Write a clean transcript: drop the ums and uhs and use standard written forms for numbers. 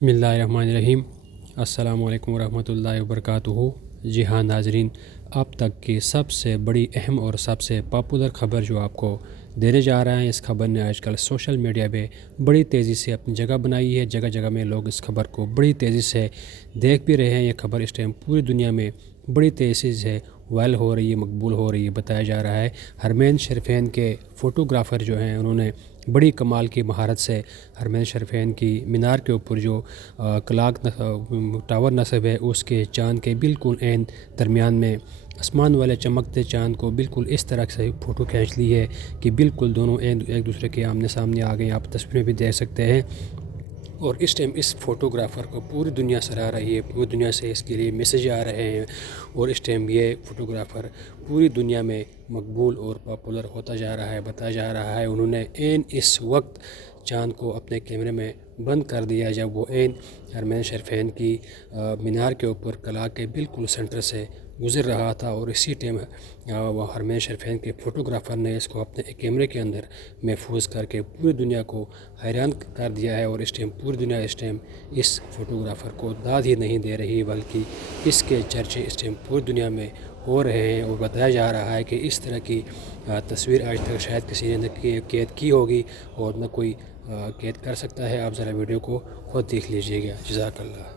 بسم اللہ الرحمن الرحیم۔ السلام علیکم ورحمۃ اللہ وبرکاتہ۔ جی ہاں ناظرین، اب تک کی سب سے بڑی اہم اور سب سے پاپولر خبر جو آپ کو دینے جا رہے ہیں، اس خبر نے آج کل سوشل میڈیا پہ بڑی تیزی سے اپنی جگہ بنائی ہے۔ جگہ جگہ میں لوگ اس خبر کو بڑی تیزی سے دیکھ بھی رہے ہیں۔ یہ خبر اس ٹائم پوری دنیا میں بڑی تیزی سے وائرل ہو رہی ہے، مقبول ہو رہی ہے۔ بتایا جا رہا ہے حرمین شریفین کے فوٹوگرافر جو ہیں، انہوں نے بڑی کمال کی مہارت سے حرمین شریفین کی مینار کے اوپر جو کلاک ٹاور نصب ہے، اس کے چاند کے بالکل عین درمیان میں آسمان والے چمکتے چاند کو بالکل اس طرح سے فوٹو کھینچ لی ہے کہ بالکل دونوں ایک دوسرے کے آمنے سامنے آ گئے۔ آپ تصویریں بھی دیکھ سکتے ہیں۔ اور اس ٹائم اس فوٹوگرافر کو پوری دنیا سراہ رہی ہے، پوری دنیا سے اس کے لیے میسیج آ رہے ہیں، اور اس ٹائم یہ فوٹوگرافر پوری دنیا میں مقبول اور پاپولر ہوتا جا رہا ہے۔ بتایا جا رہا ہے انہوں نے اس وقت چاند کو اپنے کیمرے میں بند کر دیا جب وہ حرمین شریفین کی مینار کے اوپر کلاک کے بالکل سینٹر سے گزر رہا تھا، اور اسی ٹائم وہ حرمین شریفین کے فوٹوگرافر نے اس کو اپنے کیمرے کے اندر محفوظ کر کے پوری دنیا کو حیران کر دیا ہے۔ اور اس ٹائم پوری دنیا اس فوٹوگرافر کو داد ہی نہیں دے رہی، بلکہ اس کے چرچے اس ٹائم پوری دنیا میں ہو رہے ہیں۔ اور بتایا جا رہا ہے کہ اس طرح کی تصویر آج تک شاید کسی نے نہ قید کی ہوگی اور نہ کوئی قید کر سکتا ہے۔ آپ ذرا ویڈیو کو خود دیکھ لیجیے گا۔ جزاک اللہ۔